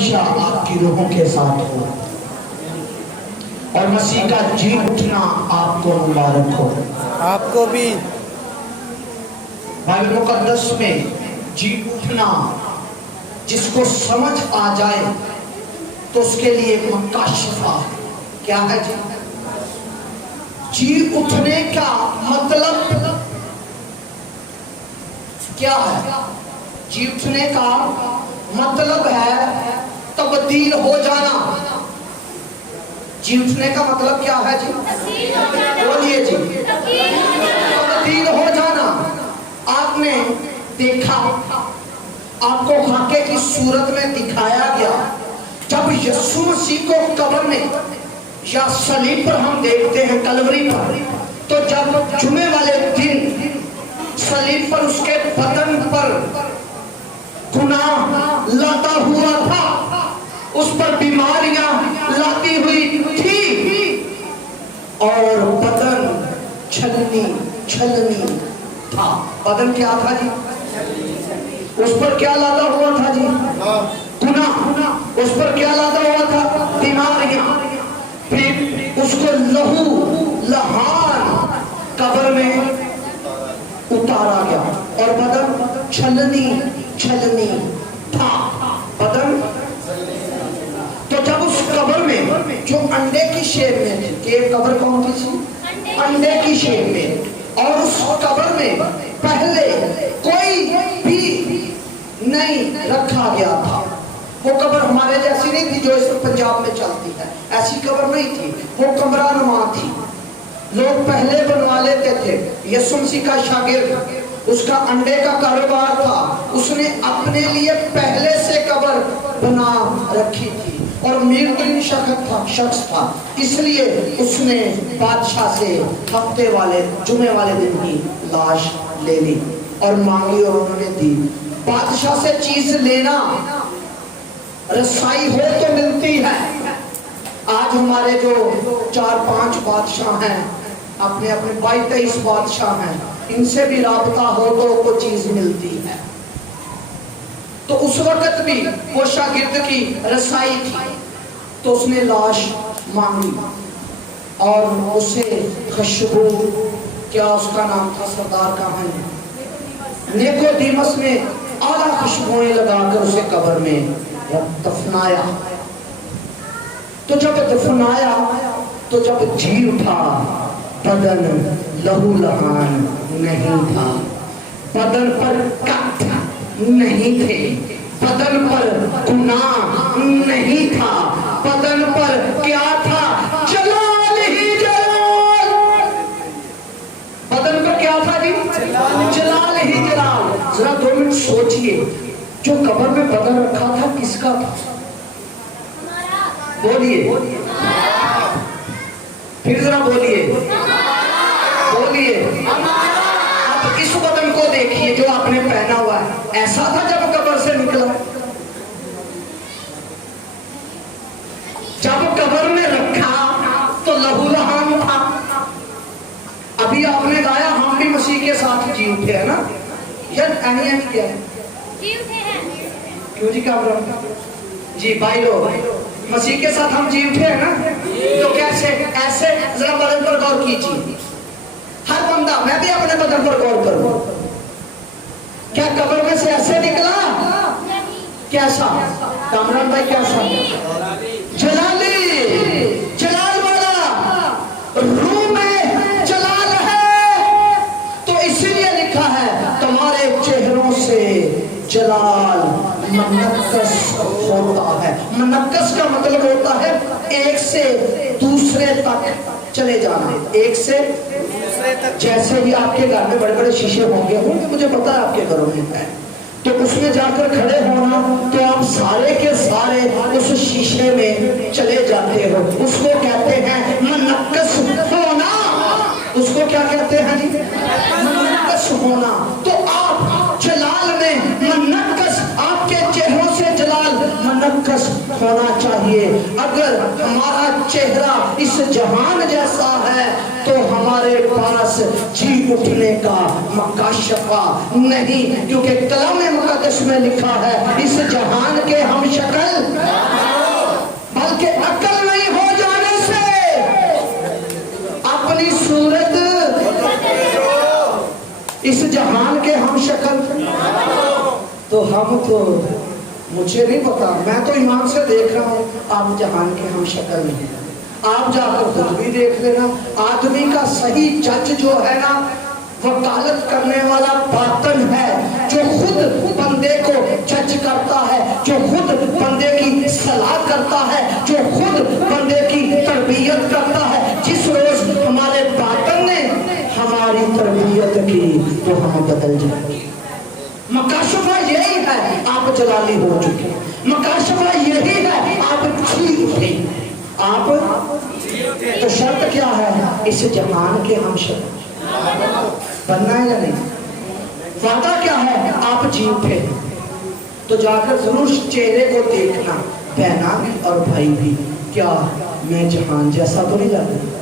ہمیشہ آپ کی روحوں کے ساتھ ہو اور مسیح کا جی اٹھنا آپ کو مبارک ہو۔ آپ کو بھی۔ بائبل مقدس میں جی اٹھنا جس کو سمجھ آ جائے تو اس کے لیے مکاشفہ کیا ہے جی؟ جی اٹھنے کا مطلب کیا ہے؟ جی اٹھنے کا مطلب ہے تبدیل ہو جانا۔ جی اٹھنے کا مطلب کیا ہے جی؟ بولیے جی۔ تبدیل ہو جانا۔ آپ نے دیکھا، آپ کو خاکے کی صورت میں دکھایا گیا، جب یسوع مسیح کو قبر میں یا صلیب پر ہم دیکھتے ہیں کلوری پر، تو جب جمعے والے دن صلیب پر اس کے بدن پر گناہ لاتا ہوا تھا، اس پر بیماریاں لاتی ہوئی تھی اور بدن چھلنی تھا۔ بدن کیا تھا جی؟ اس پر کیا لاتا ہوا تھا جی؟ گناہ۔ اس پر کیا لاتا ہوا تھا؟ بیماریاں۔ پھر اس کو لہو لہان قبر میں اتارا گیا اور بدن چھلنی تھا۔ بدن تو جب اس قبر میں جو انڈے کی شیپ میں تھی، کہ قبر کون سی تھی؟ انڈے کی شیپ میں، اور اس قبر میں پہلے کوئی بھی نہیں رکھا گیا تھا۔ وہ قبر ہمارے جیسی نہیں تھی جو اس پنجاب میں چلتی ہے، ایسی قبر نہیں تھی، وہ کمرہ نما تھی۔ لوگ پہلے بنوا لیتے تھے۔ یسوع مسیح کا شاگرد، اس کا انڈے کا کاروبار تھا، اس نے اپنے لیے پہلے سے قبر بنا رکھی تھی اور امیر ترین شخص تھا، اس لیے اس نے بادشاہ سے ہفتے والے جمعے والے دن ہی لاش لے لی اور مانگی اور انہوں نے دی۔ بادشاہ سے چیز لینا رسائی ہو تو ملتی ہے۔ آج ہمارے جو 4-5 بادشاہ ہیں، اپنے 22-23 بادشاہ ہیں، ان سے بھی رابطہ ہو تو کوئی چیز ملتی ہے۔ تو اس وقت بھی وہ شاگرد کی رسائی تھی، تو اس نے لاش مانگی اور اسے خوشبو، کیا اس کا نام تھا سردار کا ہے، نیکودیمس میں اعلیٰ خوشبوئیں لگا کر اسے قبر میں دفنایا۔ تو جب دفنایا تو جب جی اٹھا، بدن لہو لہان نہیں تھا، بدن پر کٹ نہیں تھے، بدن پر گناہ نہیں تھا، بدن پر کیا تھا؟ جلال ہی جلال۔ بدن پر کیا تھا جی؟ جلال ہی جلال۔ ذرا 2 منٹ سوچئے، جو قبر میں بدن رکھا تھا کس کا تھا؟ بولیے، پھر ذرا بولیے۔ اب اس بدن کو دیکھیے جو آپ نے پہنا ہوا ہے، ایسا تھا جب قبر سے نکلا؟ جب قبر میں رکھا تو لہو لہان تھا۔ ابھی آپ نے گایا ہم بھی مسیح کے ساتھ جی اٹھے ہیں نا، یہ کیا ہے؟ کیوں جی کامرہ جی بھائی لوگ، مسیح کے ساتھ ہم جی اٹھے ہیں نا، تو کیسے؟ ایسے ذرا بدن پر غور کیجیے۔ ہر بندہ، میں بھی اپنے بدن پر غور کروں، کیا قبر میں سے ایسے نکلا؟ کیسا؟ کامران بھائی کیسا؟ جلالی، جلال والا، روح میں جلال ہے، تو اسی لیے لکھا ہے تمہارے چہروں سے جلال منقص ہوتا ہے۔ منقص کا مطلب ہوتا ہے ایک سے دوسرے تک چلے جانا، ایک سے جیسے ہی آپ کے گھر میں بڑے بڑے شیشے ہوں گے، مجھے پتا ہے آپ کے گھروں میں ہے، تو اس میں جا کر کھڑے ہونا تو آپ سارے کے سارے اس شیشے میں چلے جاتے ہو، اس کو کہتے ہیں منقص ہونا۔ اس کو کیا کہتے ہیں جی؟ منقص ہونا۔ تو آپ جلال میں منقص، آپ کے چہروں سے جلال منقص ہونا چاہیے۔ اگر ہمارا چہرہ اس جہان جیسا ہے تو ہمارے پاس جی اٹھنے کا مکاشفہ نہیں، کیونکہ کلام مقدس میں لکھا ہے اس جہان کے ہم شکل हम तो मुझे नहीं पता, मैं तो ईमान से देख रहा हूँ, आप जहान के हम शक्ल नहीं है। आप जाकर खुद भी देख लेना। आदमी का सही जज जो है ना, वकालत करने वाला बातन है, जो खुद बंदे को जज करता है, जो खुद बंदे की सलाह करता है, जो खुद बंदे की तरबियत करता है। जिस रोज हमारे बातन ने हमारी तरबियत की तो हम बदल जाएंगे। मकाशफा यही है, आप जलाली हो चुके। मकाशफा यही है, आप जी उठे। आप तो शर्त क्या है, इस जहान के हम शर्त बनना है या नहीं? वादा क्या है, आप जी उठे तो जाकर जरूर चेहरे को देखना, बहना भी और भाई भी, क्या मैं जहान जैसा तो नहीं लग रहा?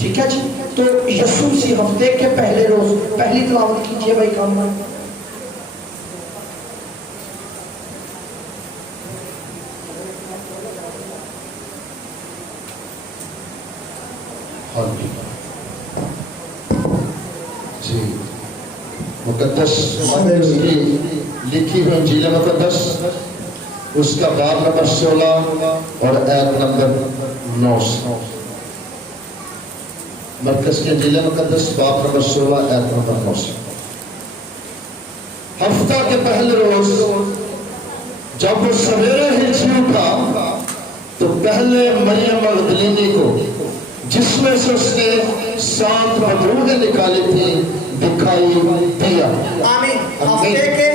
ठीक है जी। तो यीशु मसीह हफ्ते के पहले रोज पहली तिलावत कीजिए भाई काम में। जी मुकद्दस की लिखी हुई इंजील मुकद्दस, उसका बाब नंबर 16 और आयत नंबर 9। मरकज के इंजील मुकद्दस बाब नंबर 16 आयत नंबर 9। हफ्ता के पहले रोज जब वो सवेरे ही जी उठा तो पहले मरियम मगदलीनी को, जिसमें से उसने 7 बदरूहें निकाली थी, दिखाई दिया। आमीन। हफ्ते के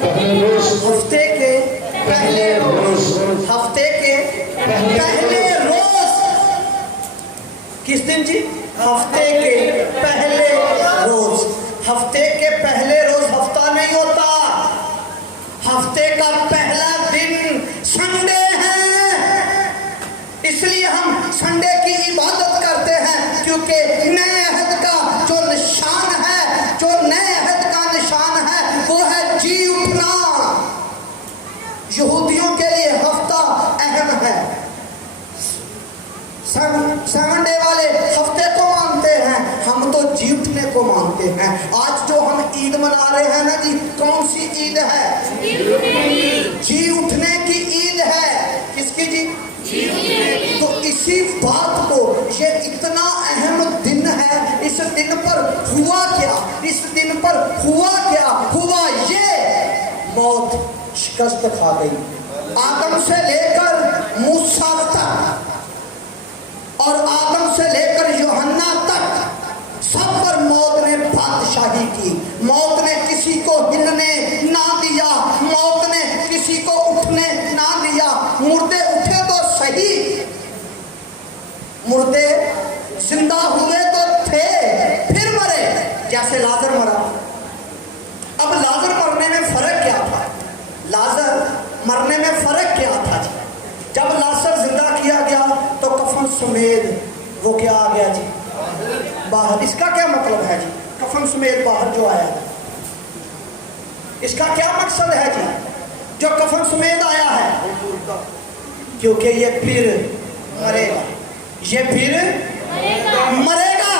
पहले रोज, हफ्ते के पहले रोज, हफ्ते के पहले रोज, किस दिन जी? हफ्ते के पहले रोज। हफ्ते के पहले रोज हफ्ता नहीं होता, हफ्ते का पहला दिन संडे है। इसलिए हम संडे की इबादत करते हैं, क्योंकि नए अहद का जो निशान है, जो नए अहद का निशान है, वो है जी उठना। यहूदियों के लिए हफ्ता अहम है। 7 डे वाले हफ्ते को मानते हैं, हम तो जी उठने को मानते हैं। आज जो हम ईद मना रहे हैं ना जी, कौन सी ईद है? जी उठने की ईद है। किसकी जी? तो इसी बात को, ये इतना अहम दिन है, इस दिन पर हुआ क्या? इस दिन पर हुआ क्या? हुआ ये, मौत शिकस्त खा गई। आदम से लेकर मूसा तक और आदम से लेकर यूहन्ना तक सब पर मौत ने बादशाही की। मौत ने किसी को हिलने ना दिया, मौत ने किसी को उठने ना दिया। मुर्दे उठे तो सही, मुर्दे जिंदा हुए तो थे, फिर मरे, जैसे लाजर मरा। अब लाजर मरने में फर्क क्या था? लाजर मरने में फर्क क्या था जी? जब लाजर जिंदा किया गया तो कफन समेत वो क्या आ गया जी? बाहर। इसका क्या मतलब है जी? कफन समेत बाहर जो आया था, इसका क्या मकसद है जी? जो कफन समेत आया है, क्योंकि ये फिर मरेगा, ये फिर मरेगा।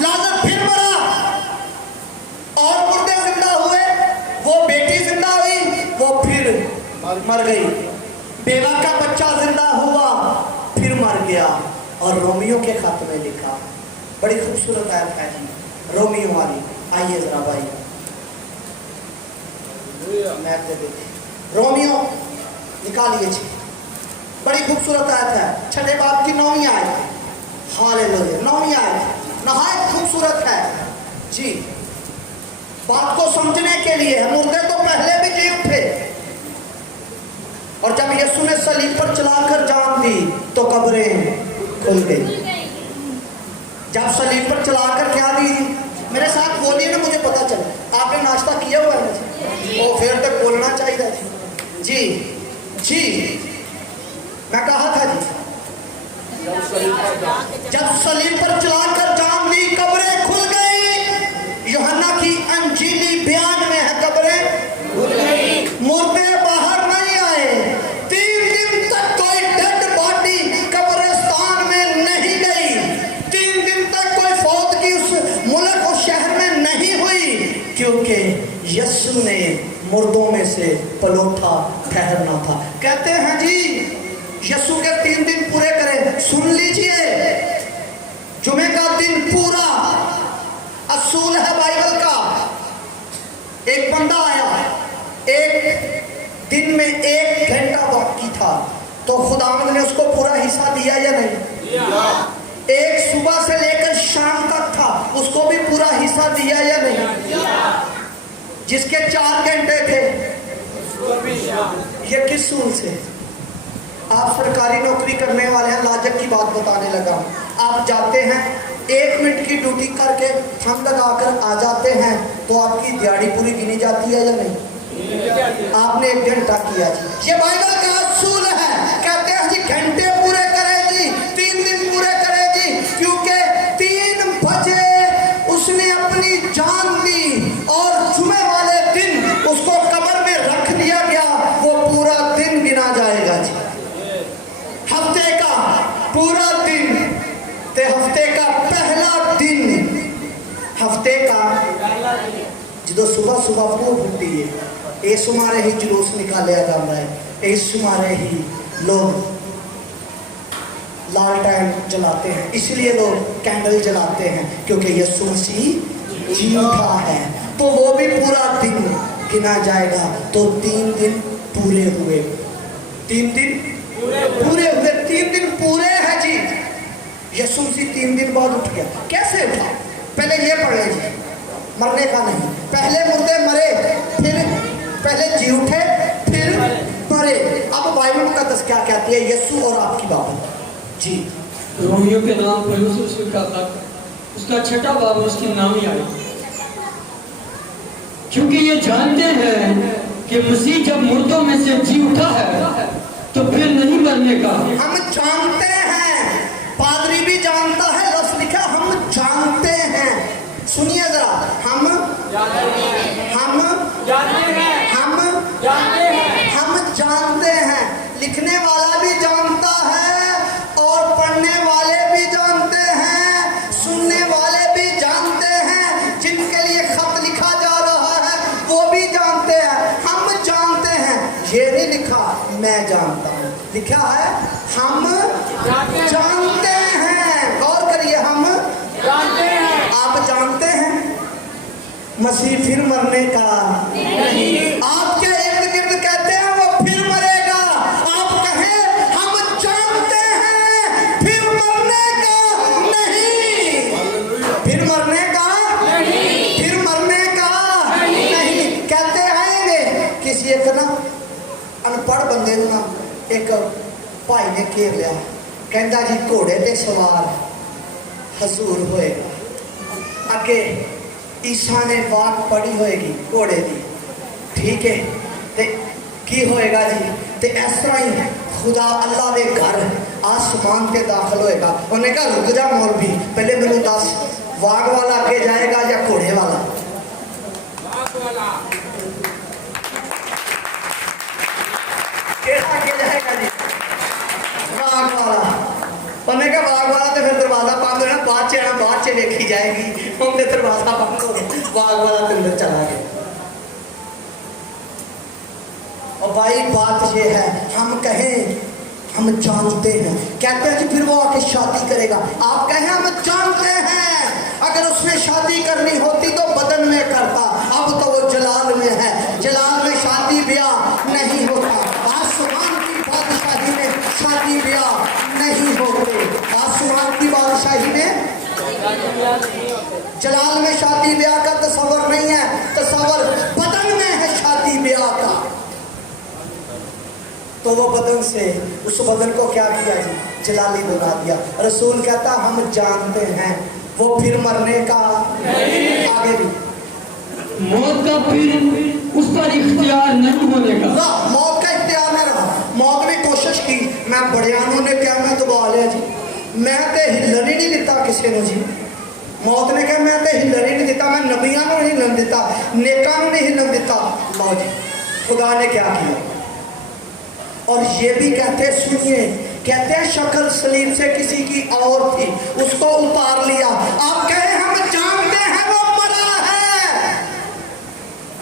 लाजर फिर मरा और मुर्दे जिंदा हुए। वो बेटी जिंदा हुई, वो फिर मर गई। बेवा का बच्चा जिंदा हुआ, फिर मर गया। और रोमियो के खत में लिखा, बड़ी खूबसूरत आयत है जी, रोमियो वाली। आइए जरा भाई, मैप दे देते। रोमियो निकालिए जी, बड़ी खूबसूरत आयत है, 6 बाब की 9वीं आयत। हालेलुया, 9वीं आयत नहायत खूबसूरत है जी। बात को समझने के लिए है। मुर्दे तो पहले भी जी उठे, और जब यीशु ने सलीब पर चलाकर जान दी तो कब्रें खुल गई। जब सलीब पर चलाकर क्या दी? मेरे साथ बोलिए ना, मुझे पता चले। आपने नाश्ता किया हुआ है जी? वो फिर तक बोलना चाहिए जी। जी मैं कहा था जी, जब सलीब पर चलाकर जान ली, कब्रें खुल गई। यूहन्ना की अंजीली बयान में है, कब्रें खुल गई, मुर्दे बाहर नहीं आए। 3 दिन तक कोई डेड बॉडी कब्रिस्तान में नहीं गई। 3 दिन तक कोई फौत की उस मुल्क, उस शहर में नहीं हुई, क्योंकि यीशु ने से पलोठा ठहरना था। कहते हैं जी यीशु के 3 दिन पूरे करें। सुन लीजिए, जुमे का दिन पूरा असूल है बाइबल का। एक बंदा आया, एक दिन में 1 घंटा बाकी था, तो खुदावंद ने उसको पूरा हिस्सा दिया या नहीं? एक सुबह से लेकर शाम तक था, उसको भी पूरा हिस्सा दिया या नहीं? जिसके 4 घंटे थे, ये किस सूल से? आप सरकारी नौकरी करने वाले हैं, लाजक की बात बताने लगा। आप जाते हैं 1 मिनट की ड्यूटी करके थम लगाकर आ जाते हैं, तो आपकी दिहाड़ी पूरी गिनी जाती है या नहीं? आपने 1 घंटा किया जी, ये बाइबल का असूल है। कहते हैं जी घंटे पूरे करें जी, 3 दिन पूरे करें जी, क्योंकि 3 बजे उसने अपनी जान दी और जुमे वाले दिन उसको कब्र में रख दिया गया, वो पूरा दिन गिना जाएगा जी। हफ्ते का पूरा दिन, ते हफ्ते का पहला दिन, हफ्ते का जो सुबह सुबह वो फूटी है, इस मारे ही जुलूस निकाला जाता है, इस मारे ही लोग लालटेन जलाते हैं, इसलिए लोग कैंडल जलाते हैं, क्योंकि यीशु मसीह जी उठा है। तो वो भी पूरा दिन गिना जाएगा। तो 3 दिन पूरे हुए, 3 दिन पूरे हुए, 3 दिन पूरे हैं जी। यीशु मसीह 3 दिन बाद उठ गया। कैसे उठा? पहले ये पढ़े जी, मरने का नहीं, पहले मुर्दे मरे, फिर पहले जी उठे, फिर मरे। अब बाइबल मुकद्दस क्या कहती है यीशु और आपकी बात जी? रोमियो के नाम पर यूसुफ का था, उसका 6वां बाब उसकी नाम ही आई, क्योंकि ये जानते हैं कि मसीह जब मुर्दों में से जी उठा है तो फिर नहीं मरने का। हम जानते हैं, पादरी भी जानता है, लफ्ज़ लिखा हम जानते हैं। सुनिए जरा, हम जानते हैं, लिखने वाला भी जानता है और पढ़ने वाले भी जानते हैं, सुनने वाले भी जानते हैं, जिनके लिए खत लिखा जा रहा है वो भी जानते हैं। हम जानते हैं, ये नहीं लिखा मैं जानता हूँ, लिखा है हम जानते हैं। गौर करिए, हम जानते हैं। आप जानते हैं मसीह फिर मरने का नहीं। आपके इर्द गिर्द कहते हैं वो फिर मरेगा, आप कहें हम जानते हैं फिर मरने का नहीं, फिर मरने का नहीं, फिर मरने का नहीं। कहते आएंगे किसी एक ना अनपढ़ बंदे ना एक भाई ने घेर लिया, कहता जी घोड़े ते सवार हजूर होएगा, अगे ईसा ने बात पढ़ी होएगी घोड़े की, ठीक है, ते की होएगा जी? ते इस तरह ही खुदा अल्लाह के घर आसमान पे दाखिल होएगा। उन्हें कहा रुक जा मौलवी, पहले मैंने दस, वाग वाला आगे जाएगा या घोड़े वाला? कैसा आगे जाएगा जी? वाग वाला। उन्हें कहा वाग वाला तो फिर दरवाजा बंद होना, बाद च आना, बाद च देखी जाएगी, उनके दरवाजा बंद हो गया, वाग वाला तो अंदर चला गया। और भाई बात ये है, हम कहें हम जानते हैं, कहते हैं कि फिर वो आके शादी करेगा, आप कहें हम जानते हैं, अगर उसने शादी करनी होती तो बदन में करता, अब तो वो जलाल में है, जलाल में शादी ब्याह नहीं होता, आसमान की बादशाही में शादी ब्याह नहीं होते, आसमान की बादशाही में जलाल में शादी ब्याह का तस्वर नहीं है, तस्वर बदन में है शादी ब्याह का। तो वो बदन से उस बदन को क्या किया जी? जलाली बना दिया। रसूल कहता हम जानते हैं वो फिर मरने का नहीं, आगे भी मौत का फिर उस पर इख्तियार नहीं होने का। मौत का इख्तियार नहीं रहा। मौत ने कोशिश की, मैं बड़ियानों ने क्या मैं दबा लिया जी, मैं तो हिलन ही नहीं दिता किसी ने जी। मौत ने कहा मैं तो हिलन ही नहीं दिता, मैं नबियां को नहीं हिलन दिता, नेकां को नहीं हिलन दिता। लो जी, खुदा ने क्या किया? और ये भी कहते, सुनिए, कहते हैं शक्ल सलीम से किसी की और थी, उसको उतार लिया। आप कहें हम जानते हैं वो मरा है,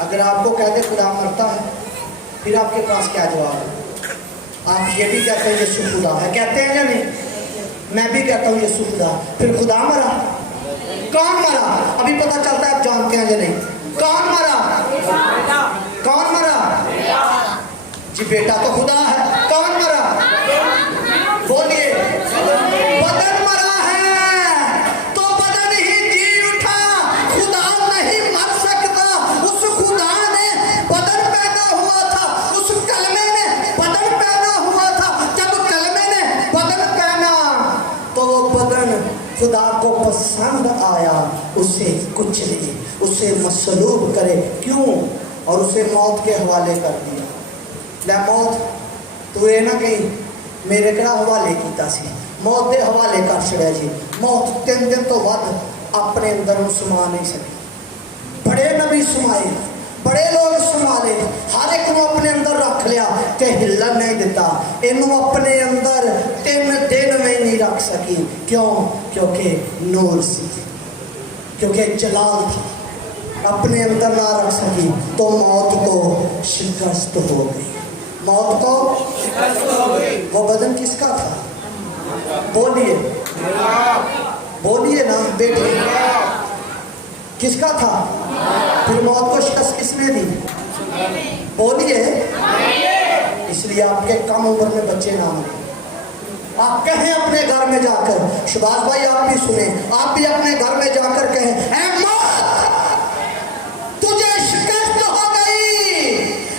अगर आपको कहते खुदा मरता है फिर आपके पास क्या जवाब है? आप ये भी कहते हैं यीशु खुदा है, कहते हैं या नहीं? मैं भी कहता हूँ यीशु खुदा। फिर खुदा मरा? कौन मरा? अभी पता चलता है आप जानते हैं या नहीं। कौन मरा? कौन मरा? जी बेटा तो खुदा है। कौन मरा? बोलिए। बदन मरा है तो बदन ही जी उठा, खुदा नहीं मर सकता। उस खुदा ने बदन पहना हुआ था, उस कलमे ने बदन पहना हुआ था। जब कलमे ने बदन पहना तो वो बदन खुदा को पसंद आया, उसे कुचले, उसे मसलूब करे। क्यों? और उसे मौत के हवाले कर दिया। ले मौत तू ये ना कहीं मेरे कड़ा हवाले किया सी, मौत के हवाले कर छड़िया जी। मौत 3 दिन तो वध अपने अंदर समा नहीं सकी। बड़े नबी समाए, बड़े लोग संभाले, हर एक को अपने अंदर रख लिया ते हिलन नहीं दिता। इनू अपने अंदर 3 दिन में नहीं रख सकी। क्यों? क्योंकि नूर सी, क्योंकि जलाल था, अपने अंदर ना रख सकी। तो मौत को शिकस्त हो गई। मौत को शिकस्त हो गई। वो बदन किसका था? बोलिए, बोलिए ना बेटे, किसका था? फिर मौत को शिकस्त किसने दी? बोलिए। इसलिए आपके कम उम्र में बच्चे ना मरे। आप कहें अपने घर में जाकर, सुभाष भाई आप भी सुने, आप भी अपने घर में जाकर कहें, ऐ मौत तुझे शिकस्त हो गई,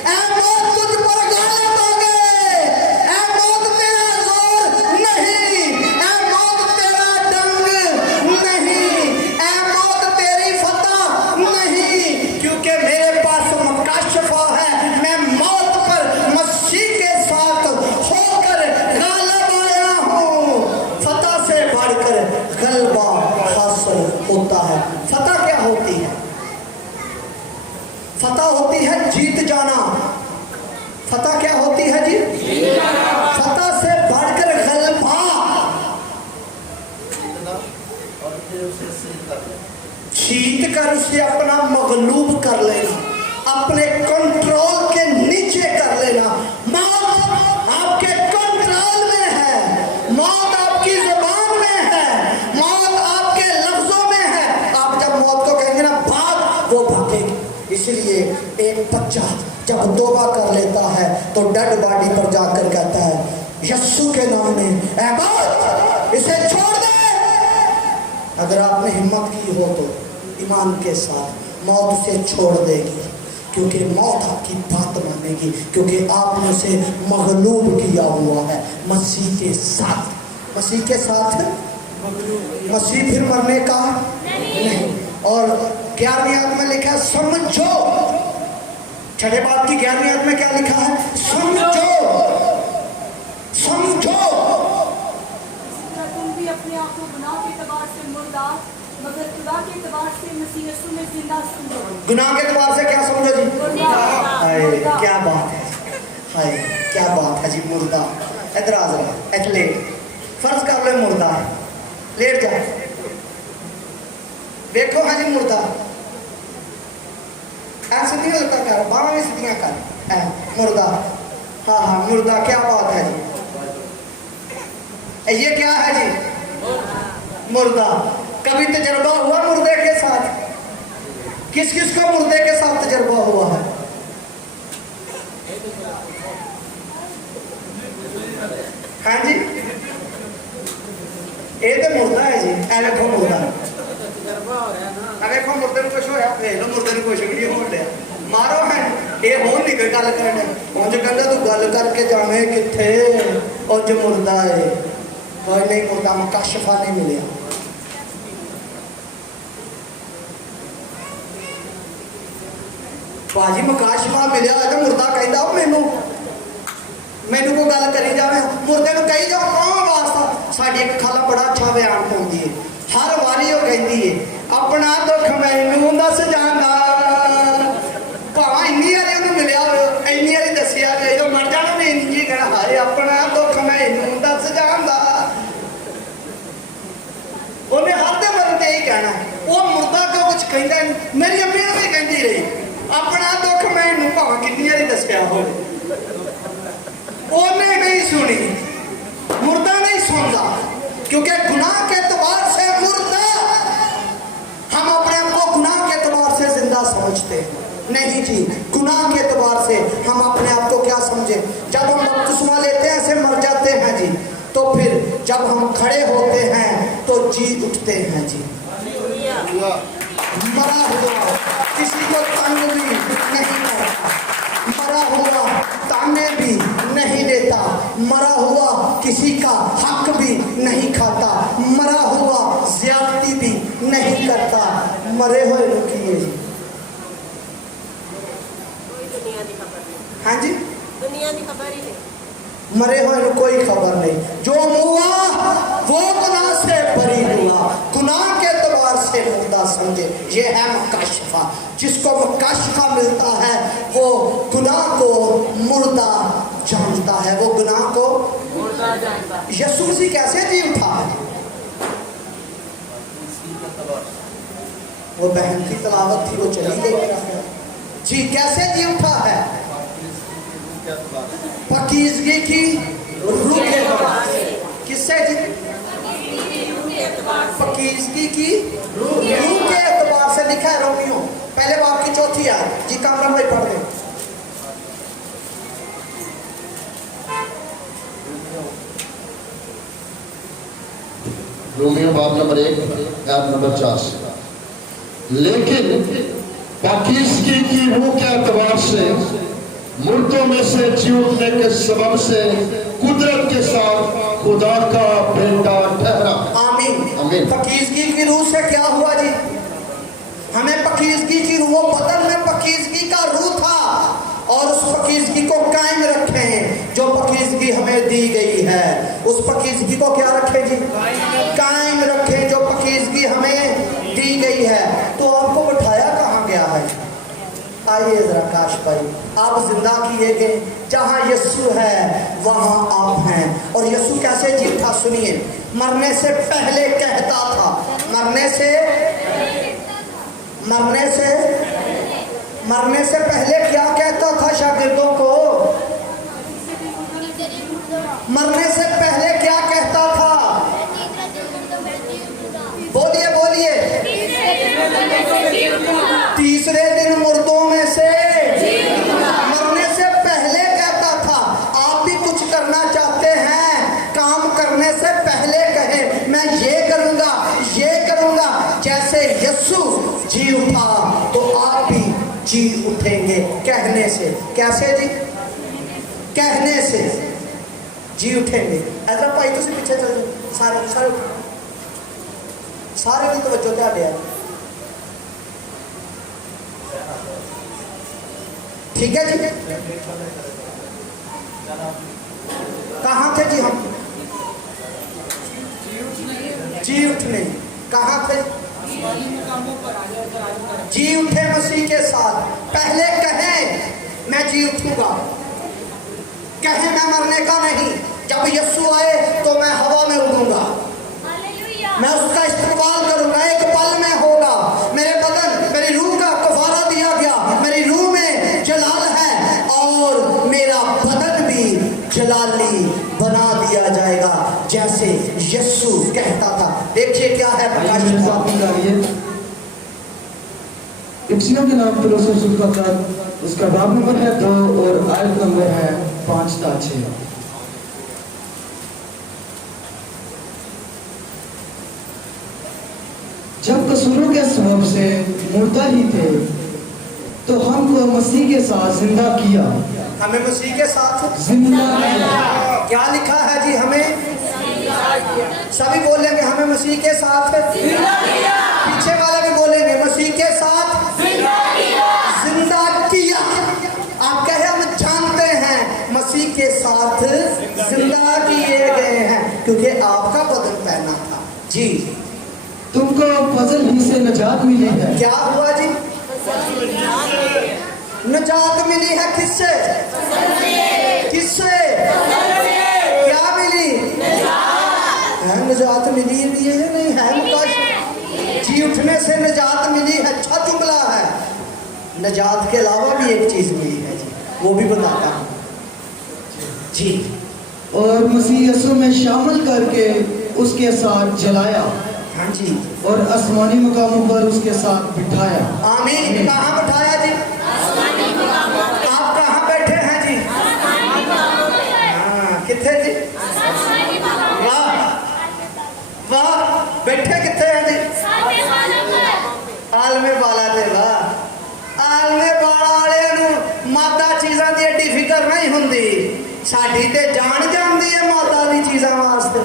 ऐ मौत तुझ पर गालिब हो गए, ऐ मौत तेरा जोर नहीं, ऐ मौत तेरा डंग नहीं, ऐ मौत तेरी फतह नहीं, क्योंकि मेरे पास मुकाशफा है। मैं मौत पर मसीह के साथ होकर गालिब आया हूँ। फतह से बढ़कर गलबा हासिल होता है। फतह क्या होती है? फतह होती है जीत जाना। फतह क्या होती है जी? फतह से बढ़कर गलबा, जीत कर उसे अपना मगलूब कर लेना, अपने कंट्रोल के नीचे कर लेना। मौत आपके कंट्रोल में है, मौत आपकी जुबान में है, मौत आपके लफ्जों में है। आप जब मौत को कहेंगे ना भाग, वो भागेगी। इसलिए एक बच्चा जब तौबा कर लेता है तो डेड बॉडी पर जाकर कहता है यस्सु के नाम में, ऐ मौत इसे छोड़ दे। अगर आपने हिम्मत की हो तो ईमान के साथ मौत उसे छोड़ देगी, क्योंकि मौत आपकी बात मानेगी, क्योंकि आपने उसे मगलूब किया हुआ है मसीह के साथ। मसीह के साथ मसीह फिर मरने का नहीं। और 11वीं आयत में लिखा है समझो, 6ठे बात की 11वीं आयत में क्या लिखा है? समझो, समझो। तुम भी अपने आप को गुनाह के एतबार से मुर्दा मगर खुदा के एतबार से मसीह यीशु में जिंदा समझो। गुनाह के एतबार से क्या समझो जी? हाय क्या बात है, हाय क्या बात है जी। मुर्दा, इधर आ जरा, एथलेट फर्ज कर लो मुर्दा है, लेट जा, देखो हाँ जी मुर्दा, ऐसे नहीं होता कर, बारह में सीधियाँ कर, है मुर्दा। हाँ हाँ मुर्दा, क्या बात है जी। ये क्या है जी? मुर्दा। कभी तजर्बा हुआ मुर्दे के साथ? किस किस को मुर्दे के साथ तजर्बा हुआ है? हाँ जी, ये तो मुर्दा है जी। ऐ देखो मुर्दा, देखो मुर्दे कुछ होया, देख लो मुर्दे कुछ भी नहीं हो लिया, मारो है ये हो नहीं कोई गल करने। उंज कहंदा तू गल करके जावे किथे, उंज मुर्दा है। कोई नहीं मुर्दा, मुकाशफा नहीं मिलिया। भाजी मुकाशफा मिलिया तो मुर्दा कहता मैनू मैनू को गल करी जावे, मुर्दे नूं कही जाओ कौन वास्ता। साडी एक खाला बड़ा अच्छा बयान पाउंदी है, हर वारी वो कहती है अपना दुख मैनू दस जांदा, भावें इन्नी वारी उन्हें मिलिया हो, इन्नी वारी दसिया जाए तो मर जाना भी इंजी कहना हाय अपना दुख मैनू दस जांदा। उन्हें हर दे मरते यही कहना है, वो मुर्दा को कुछ कहता नहीं। मेरी अम्मी ने भी कहती रही अपना दुख मैनू भावें किन्नी वारी दसिया हो। जी, गुनाह के एतबार से हम अपने आप को क्या समझे? जब हम बपतिस्मा लेते हैं ऐसे मर जाते हैं जी, तो फिर जब हम खड़े होते हैं तो जी उठते हैं जी। मरा हुआ किसी को तंग भी नहीं करता, मरा हुआ ताने भी नहीं देता, मरा हुआ किसी का हक भी नहीं खाता, मरा हुआ ज्यादती भी नहीं करता, मरे हुए रुकिए जी। हाँ जी, दुनिया की खबर ही नहीं, मरे हुए को कोई खबर नहीं। जो हुआ वो गुनाह से बरी हुआ, गुनाह के एतबार से मुर्दा समझे। ये है मकाशफा। जिसको मकाशफा मिलता है वो गुनाह को मुर्दा जानता है, वो गुनाह को मुर्दा जानता है। यीशु मसीह कैसे जी उठा है? वो बहन की तलावत थी, वो चली गई जी। कैसे जी उठा है? पकीज़गी की रूह के एतबार से। किससे जी? पकीज़गी की रूह के एतबार से। लिखा है रोमियो पहले बाब की 4 आयत जी। कामरान भाई पढ़ दें। रोमियो बाब नंबर 1 आयत नंबर 4। लेकिन पाकीज़गी की रूह के एतबार से मुर्दों में से जी उठने के सबब से कुदरत के साथ खुदा का बेटा ठहरा। आमीन आमीन। पकीज़गी की रूह से क्या हुआ जी? हमें पकीज़गी की रूह, वो बदन में पकीज़गी का रूह था और उस पकीज़गी को कायम रखें जो पकीज़गी हमें दी गई है। उस पकीज़गी को क्या रखें जी? कायम रखें जो पकीज़गी हमें दी गई है। तो आपको बिठाया कहाँ गया है? आइए जरा काश भाई, आप जिंदा किए गए। जहाँ यीशु है वहाँ आप हैं। और यीशु कैसे जी उठा सुनिए। मरने से पहले कहता था, मरने से पहले क्या कहता था शागिर्दों को? मरने से पहले क्या कहता था? बोलिए बोलिए। तीसरे दिन मुर्दों में से मरने से पहले कहता था। आप भी कुछ करना चाहते हैं, काम करने से पहले कहे मैं ये करूंगा। जैसे यीशु जी उठा तो आप भी जी उठेंगे कहने से। कैसे जी? कहने से जी उठेंगे। ऐसा भाई तुम पीछे चल जाओ। सारे की तवज्जो क्या दिया? ठीक है जी। कहाँ थे जी हम? जी उठने कहाँ थे? जी उठे मसीह के साथ। पहले कहें मैं जी उठूंगा, कहें मैं मरने का नहीं। जब यीशु आए तो मैं हवा में उड़ूंगा, मैं उसका इस्तेमाल करूंगा। एक पल में होगा। मेरे बदन, मेरी रूह का कफारा दिया गया। मेरी रूह में जलाल है और मेरा बदन भी जलाली बना दिया जाएगा जैसे यीशु कहता था। देखिए क्या है इफ्सियों के नाम पर उसका बाब नंबर है 2 और आयत नंबर है 5 से 6। जब कसूरों के सबब से मुर्दा ही थे तो हमको मसीह के साथ जिंदा किया। हमें मसीह के साथ जिंदा किया। क्या लिखा है जी? हमें सभी बोलेंगे हमें मसीह के साथ पीछे वाले भी बोलेंगे मसीह के साथ जिंदा किया। आप कहे हम जानते हैं मसीह के साथ जिंदा किए गए हैं क्योंकि आपका बदन पहना था जी। तुमको फजल ही से नजात मिली है। क्या हुआ जी? नजात मिली है। किससे? क्या मिली? नजात मिली भी है नहीं है? जी उठने से नजात मिली है। अच्छा जुमला है। नजात के अलावा भी एक चीज मिली है जी, वो भी बताता हूँ जी। और मसीह यीशु में शामिल करके उसके साथ जलाया। हाँ जी। और आसमानी मुकामों पर उसके साथ बिठाया। आमीन। कहाँ बिठाया जी? کتنے جی؟ واہ واہ بیٹھے کتنے ہیں جی؟ عالمِ بالا تے واہ عالمِ بالا والے نو مادہ چیزاں دی ایڈی فکر نہیں ہوندی ساڈی تے جان جاندی ہے مادہ دی چیزاں واسطے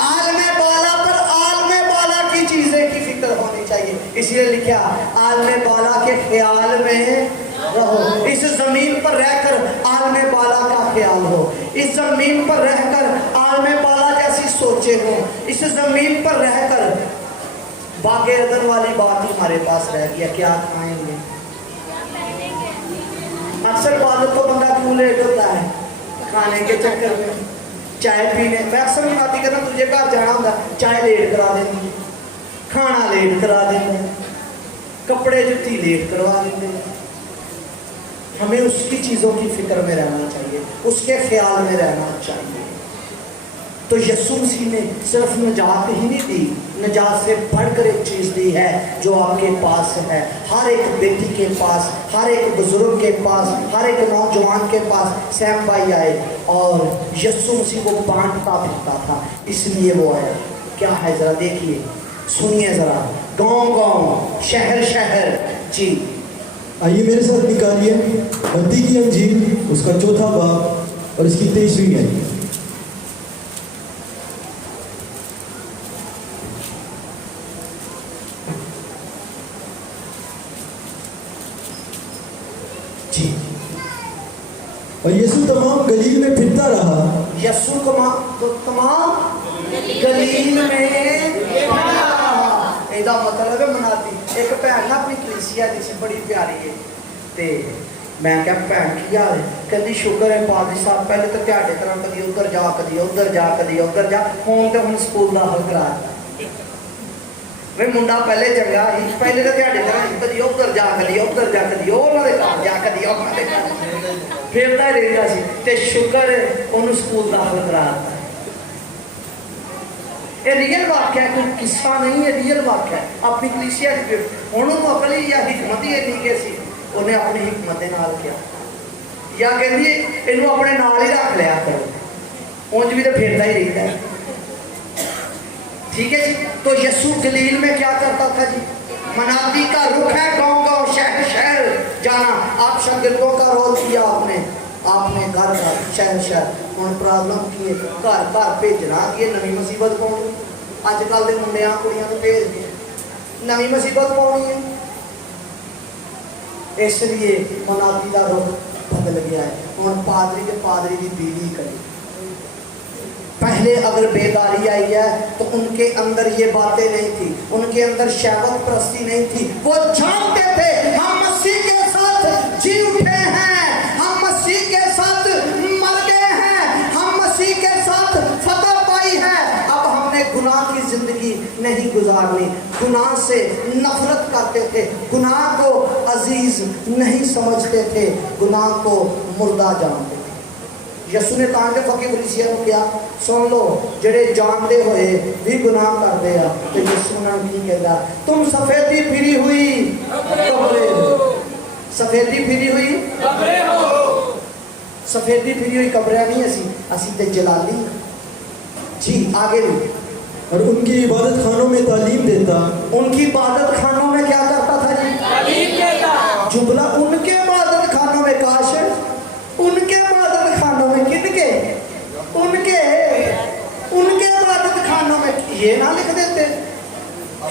عالمِ بالا پر عالمِ بالا کی چیزیں کی فکر ہونی چاہیے اس لیے لکھا عالمِ بالا کے خیال میں رہو اس زمین پر رہ کر عالمِ بالا کا خیال ہو اس زمین پر رہ کر عالمِ بالا جیسی سوچے ہو اس زمین پر رہ کر باغ عدن والی بات ہی ہمارے پاس رہ گیا کیا کھائیں گے اکثر عبادت کو بندہ کیوں لیٹ ہوتا ہے کھانے کے چکر میں چائے پینے میں اکثر مناتی کرنا تجھے گھر جانا ہوتا چائے لیٹ کرا دیں کھانا لیٹ کرا دیں کپڑے جتی لیٹ کروا دیں ہمیں اس کی چیزوں کی فکر میں رہنا چاہیے اس کے خیال میں رہنا چاہیے تو یسوع مسیح نے صرف نجات ہی نہیں دی نجات سے بڑھ کر ایک چیز دی ہے جو آپ کے پاس ہے ہر ایک بیٹی کے پاس ہر ایک بزرگ کے پاس ہر ایک نوجوان کے پاس سیم بھائی آئے اور یسوع مسیح کو بانٹتا پھرتا تھا اس لیے وہ آیا کیا ہے ذرا دیکھیے سنیے ذرا گاؤں گاؤں شہر شہر جی آئیے میرے ساتھ نکالیے متی کی انجیل اس کا 4واں باب اور اس کی 23ویں آیت جی اور یسوع تمام گلیل میں پھرتا رہا یسوع کو تمام گلیل میں پھرتا رہا ایدہ مطلب ہے مناتی ایک پہن نا اپنی کلیسیا جیسی بڑی پیاری ہے تے میں کہا پہن کی آ رہے کہتی شکر ہے پادری صاحب پہلے تو تیاڑے طرح کدی ادھر جا کدی ادھر جا کدی ادھر جا ہوں تو ہم سکول دا حل کرا وہ منڈا پہلے چنگا ہی پہلے تو تیاڑے طرح کدی ادھر جا کدی ادھر جا کدی انہوں نے کہا جا کدی انہوں نے کہا پھرتا ہی رہتا سی تے شکر ہے انہوں سکول دا حل کرا یہ ریئل واقعہ ہے کوئی قصہ نہیں ہے ریئل واقعہ ہے اپنی کلیسیا کی انہوں نے عقل یا حکمت ہی نہیں کہ سی انہیں اپنی حکمت نال کیا یا کہندی انہوں اپنے نال ہی رکھ لیا کرو اونج بھی تو پھرتا ہی رہتا ہے ٹھیک ہے جی تو یسوع گلیل میں کیا کرتا تھا جی منادی کا رخ ہے گاؤں گاؤں شہر شہر جانا آپ شاگردوں کا رول کیا آپ نے گھر گھر شہر شہر ہوں پرابلم کی ہے گھر گھر بھیجنا یہ نوی مصیبت پاؤنی اج کل کے منڈیا کڑیاں کو بھیج کے نوی مصیبت پاؤنی ہے اس لیے منادی کا رخ بدل گیا ہے ہوں پادری کے پادری کی بیوی کری پہلے اگر بیداری آئی ہے تو ان کے اندر یہ باتیں نہیں تھی ان کے اندر شہوت پرستی نہیں تھی وہ جانتے تھے ہم مسیح کے ساتھ جی اٹھے ہیں ہم مسیح کے ساتھ مر گئے ہیں ہم مسیح کے ساتھ فتح پائی ہے اب ہم نے گناہ کی زندگی نہیں گزارنی گناہ سے نفرت کرتے تھے گناہ کو عزیز نہیں سمجھتے تھے گناہ کو مردہ جانتے تھے یسوع نے تاں کے فقیر کلیسیا کو کیا سن لو جڑے جانتے ہوئے بھی گناہ کرتے ہیں تو یسوع نے کی کہتا تم سفیدی پھری ہوئی کپڑے سفیدی پھری ہوئی کپڑے ہو سفیدی پھری ہوئی کپڑے نہیں اسی تے جلالی جی آگے بھی اور ان کی عبادت خانوں میں تعلیم دیتا ان کی عبادت خانوں میں کیا کرتا تھا جی تعلیم دیتا جملہ ان کے عبادت خانوں میں کاش ان کے عبادت خانوں میں کن کے ان کے عبادت خانوں میں یہ نہ لکھ دیتے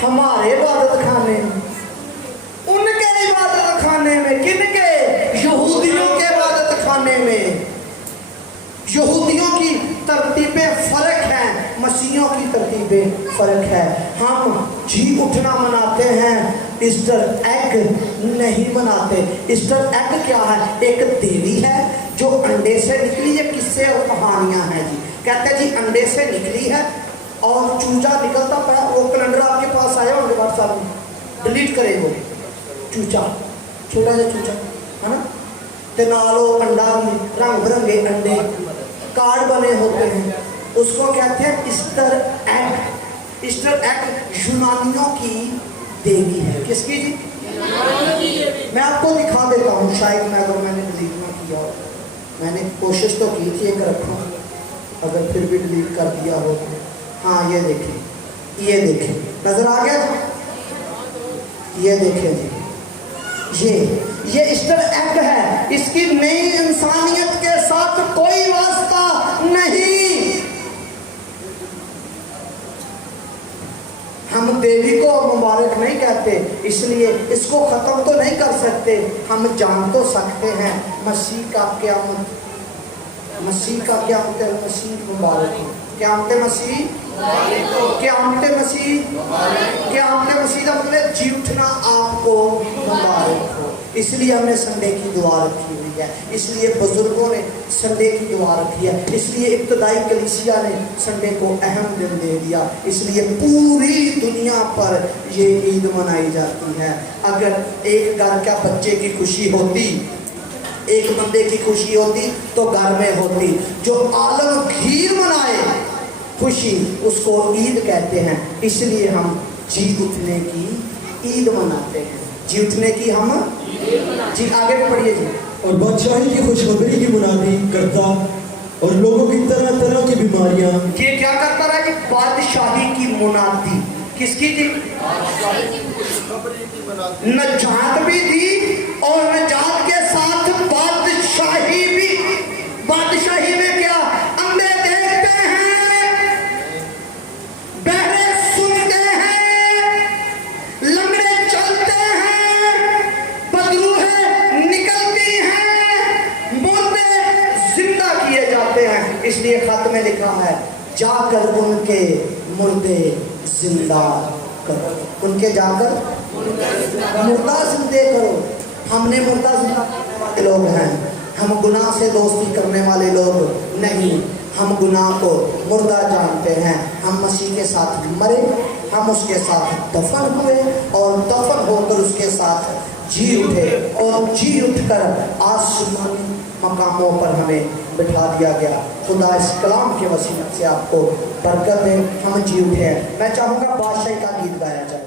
ہمارے عبادت خانے ان کے عبادت خانے میں کن کے یہودیوں کے عبادت خانے میں یہودیوں کی ترتیبیں فرق ہیں مسیحیوں کی ترتیبیں فرق ہے ہم جی اٹھنا مناتے ہیں ایسٹر ایگ نہیں مناتے ایسٹر ایگ کیا ہے ایک دیوی ہے جو انڈے سے نکلی ہے قصے اور کہانیاں ہیں جی کہتے ہیں جی انڈے سے نکلی ہے اور چوچا نکلتا پڑا وہ کیلنڈر آپ کے پاس آیا ان کے واٹس ایپ میں ڈیلیٹ کرے وہ چوچا چھوٹا سا چوچا ہے نا تے نالو انڈا بھی رنگ برنگے انڈے کارڈ بنے ہوتے ہیں اس کو کہتے ہیں ایسٹر ایگ ایسٹر ایگ یونانیوں کی دیوی ہے کس کی جی میں آپ کو دکھا دیتا ہوں شاید میں نے وزیفہ کیا किया हो। मैंने कोशिश तो की थी एक रखूं, अगर फिर भी डिलीट कर दिया हो। हाँ ये देखें, नजर आ गया जी? ये देखें जी, ये ईस्टर एग है, इसकी नई इंसानियत के साथ कोई वास्ता नहीं। हम देवी को मुबारक नहीं कहते, इसलिए इसको खत्म तो नहीं कर सकते, हम जान तो सकते हैं मसीह का क़यामत मसीह मुबारक हो। क़यामत मसीह का मतलब जी उठना आपको मुबारक हो। इसलिए हमने संडे की दुआ रखी हुई है, इसलिए बुजुर्गों ने संडे की दुआ रखी है, इसलिए इब्तदाई कलीसिया ने संडे को अहम दिन दे दिया, इसलिए पूरी दुनिया पर ये ईद मनाई जाती है। अगर एक घर का बच्चे की खुशी होती, एक बंदे की खुशी होती तो घर में होती। जो आलमगीर मनाए खुशी उसको ईद कहते हैं। इसलिए हम जी उठने की ईद मनाते हैं। जी उठने की हम जी आगे पढ़िए जी। और बादशाही की खुशखबरी की मुनादी करता और लोगों की तरह तरह की बीमारियां। ये क्या करता रहा जी? बादशाही की मुनादी। किसकी थी? नजात भी थी और नजात के साथ बादशाही भी। बादशाही में क्या? अंधे देखते हैं, बहरे सुनते हैं, लंगड़े चलते हैं, बदरूहें निकलती हैं, मुर्दे जिंदा किए जाते हैं। इसलिए खत में लिखा है जाकर उनके मुर्दे जिंदा करो। उनके जाकर मुर्दा जिंदे करो। हमने मुर्दा जिंदा करने वाले लोग हैं, हम गुनाह से दोस्ती करने वाले लोग नहीं। हम गुनाह को मुर्दा जानते हैं। हम मसीह के साथ मरे, हम उसके साथ दफन हुए और दफन होकर उसके साथ जी उठे और जी उठकर आसमानी मकामों पर हमें बिठा दिया गया। खुदा इस कलाम के वसीले से आपको बरकत दे। हम जी उठे हैं। मैं चाहूँगा बादशाही का गीत गाया जाए।